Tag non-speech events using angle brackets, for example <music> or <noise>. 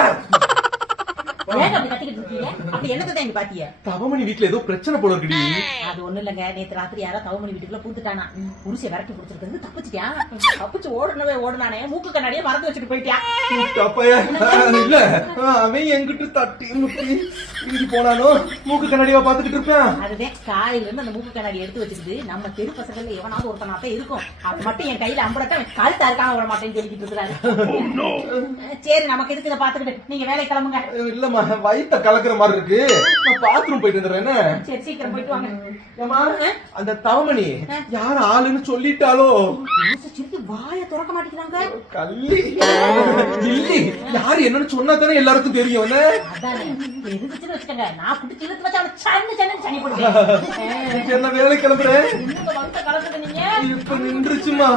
Adam. இருக்கீங்க அப்படி என்னத்தை இங்க பாத்தீங்க தவமணி வீட்டுல ஏதோ பிரச்சனை போல இருக்குடி. அது ஒண்ணு இல்லங்க. நேத்து ராத்திரி யாரோ தவமணி வீட்டுக்குள்ள பூத்துட்டானா. புருஷ விரட்டி கொடுத்துருக்கு தப்பிச்சிட்டான் தப்பிச்சு ஓடுனவே ஓடுனானே மூக்கு கண்ணாடியே மறந்து வச்சுட்டு இல்ல. அவன் தட்டி முட்டி போனானோ? மூக்கு கண்ணாடியா பாத்துக்கிட்டு இருப்பேன். அதுதான் காலையில இருந்து அந்த மூக்கு கண்ணாடி எடுத்து வச்சிருந்து நம்ம தெரு பசங்கள்ல எவனாவது ஒருத்தனா தான் இருக்கும். அது மட்டும் என் கையில அம்பளத்தான் கழுத்தா இருக்காம விட மாட்டேன்னு சொல்லிட்டு இருக்கிறாரு. சரி நமக்கு எதுக்கு இதை பாத்துக்கிட்டு நீங்க வேலை கிளம்புங்க. இல்லம்மா வயித்த கலக்குற மாதிரி இருக்கு. நான் பாத்ரூம் போயிட்டு வந்துடுறேன். என்ன? சரி சீக்கிரம் போயிட்டு வாங்க. ஏம்மா, அந்த தவமணி யார் ஆளுன்னு சொல்லிட்டாலோ? வாயை திறக்க மாட்டேங்கிறாங்க. கள்ளி. இல்லி யாரு என்னன்னு சொன்னா தானே எல்லாருக்கும் தெரியும் நான் பிடிச்சி இழுத்து வச்சு அவனை சன்னு சன்னு சனி போடுவேன். <laughs> என்ன வேலை கிளம்புறேன் இப்ப நின்றுச்சுமா